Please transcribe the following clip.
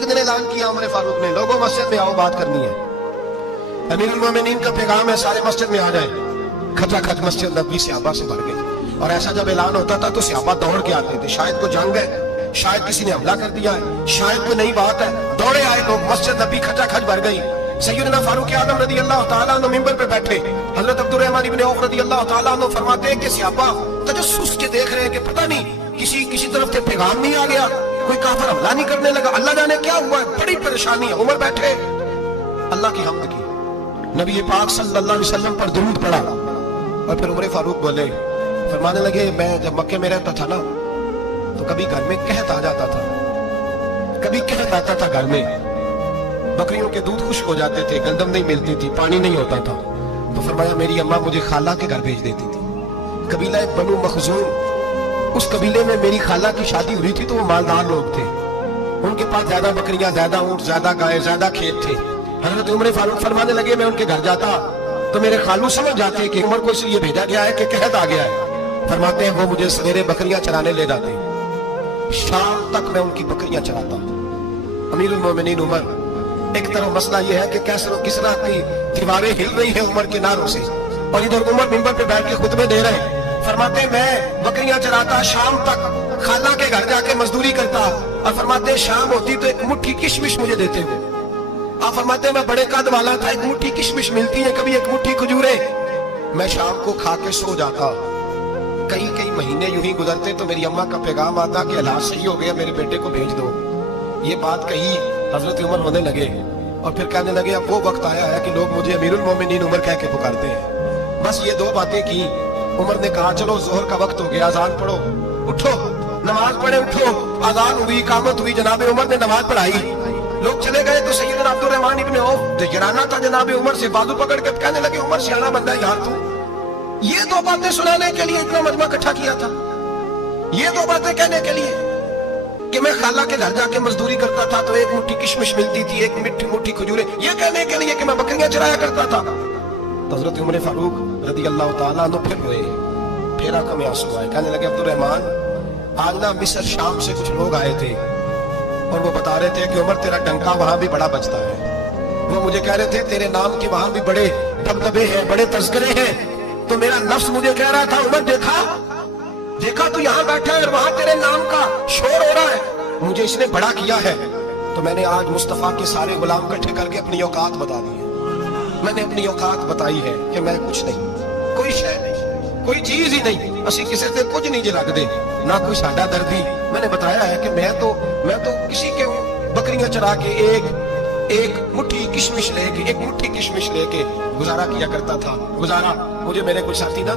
एक दिन ऐलान किया उमर फारूक ने, लोगों मस्जिद में आओ, बात करनी है। अमीरुल मोमिनीन का पैगाम है, सारे मस्जिद में आ जाए। खचाखच मस्जिद नबी सहाबा से भर गई। और ऐसा जब ऐलान होता था तो सहाबा दौड़ के आते थे, शायद कोई जंग है, शायद किसी ने हमला कर दिया है, शायद कोई नई बात है। दौड़े आए लोग, मस्जिद नबी खचाखच भर गई। सैयदना फारूक आजम रदी अल्लाह ताला अन्हु मिंबर पे बैठे, हजरत अब्दुर्रहमान इब्न औफ रदी अल्लाह ताला अन्हु फरमाते हैं कि सहाबा तजस्सुस के देख रहे हैं कि पता नहीं किसी तरफ से पैगाम नहीं आ गया, कोई काफिर हमला नहीं करने लगा, अल्लाह जाने क्या हुआ है, बड़ी परेशानी है। उमर बैठे, अल्लाह की हम्द की, नबी पाक सल्लल्लाहु अलैहि वसल्लम पर दुरूद पढ़ा और फिर उमर फारूक बोले, फरमाने लगे, मैं जब मक्के में रहता था ना तो कभी घर में कहत आ जाता था, कभी कहत आता था घर में, बकरियों के दूध खुश्क हो जाते थे, गंदम नहीं मिलती थी, पानी नहीं होता था, तो फरमाया मेरी अम्मा मुझे खाला के घर भेज देती थी। कबीला बनु मखजूम, उस कबीले में मेरी खाला की शादी हुई थी तो वो मालदार लोग थे, उनके पास ज्यादा बकरियां, ज्यादा ऊंट, ज्यादा गाय, ज्यादा खेत थे। हजरत उमर फारूक फरमाने लगे, मैं उनके घर जाता तो मेरे खालू समझ जाते कि उमर को इसलिए भेजा गया है कि कहत आ गया है। फरमाते हैं वो मुझे सवेरे बकरियां चराने ले जाते, शाम तक मैं उनकी बकरियां चराता। अमीरुल मोमिनीन उमर, एक तरफ मसला यह है कि किसरा की दीवारें हिल रही है उमर के नारों से, और इधर उमर मिंबर पे बैठ के खुतबे दे रहे हैं। फरमाते मैं बकरियां चराता, शाम तक खाला के घर जाके मजदूरी करता, और फरमाते शाम होती तो एक मुट्ठी किशमिश मुझे देते हुए। आप फरमाते मैं बड़े कद वाला था, एक मुट्ठी किशमिश मिलती है, कभी एक मुट्ठी खजूरे, मैं शाम को खा के सो जाता। कई महीने यूं ही गुजरते तो मेरी अम्मा का पैगाम आता कि हालात सही हो गया, मेरे बेटे को भेज दो। ये बात कही, हजरत उमर होने लगे और फिर कहने लगे, अब वो वक्त आया है कि लोग मुझे अमीरुल मोमिनीन उमर कह के पुकारते हैं। बस ये दो बातें की। उमर ने कहा, चलो जोहर का वक्त हो गया, अजान पढ़ो, उठो, नमाज पढ़े, उठो। अजान हुई, इकामत हुई, जनाब उमर ने नमाज पढ़ाई, लोग चले गए तो सैयदना अब्दुर्रहमान इब्न औफ दजराना था जनाब उमर से, बाजू पकड़ के कहने लगे, उमर सियाना बंदा है यार तू, ये दो बातें सुनाने के लिए इतना मजमा इकट्ठा किया था, ये दो बातें कहने के लिए कि मैं खाला के घर जाके मजदूरी करता था तो एक मुट्ठी किशमिश मिलती थी, एक मिट्टी मुट्ठी खजूरे, ये कहने के लिए कि मैं बकरियां चराया करता था। तो हजरत उमर फारूक रदी अल्लाह ताला अन्हु फिर रोए, फिर आंखों में आंसू आए। कहने लगे, अब्दुर्रहमान आज ना मिस्र शाम से कुछ लोग आए थे और वो बता रहे थे कि उमर तेरा डंका वहां भी बड़ा बजता है। वो मुझे कह रहे थे तेरे नाम के वहां भी बड़े दबदबे हैं, बड़े तस्करे हैं। तो मेरा नफ्स मुझे कह रहा था, उमर देखा तू यहाँ बैठा है और वहां तेरे नाम का शोर हो रहा है, मुझे इसने बड़ा किया है। तो मैंने आज मुस्तफा के सारे गुलाम इकट्ठे करके अपनी औकात बता दी है। मैंने अपनी औकात बताई है कि मैं कुछ नहीं, कोई शय नहीं, कोई चीज ही नहीं, असी किसी से कुछ नहीं जे लगदे, ना कोई साडा दर्दी। मैंने बताया है कि मैं तो किसी के बकरियां चरा के एक मुट्ठी किशमिश लेके गुजारा किया करता था। गुजारा मुझे मेरे कुछ साथी ना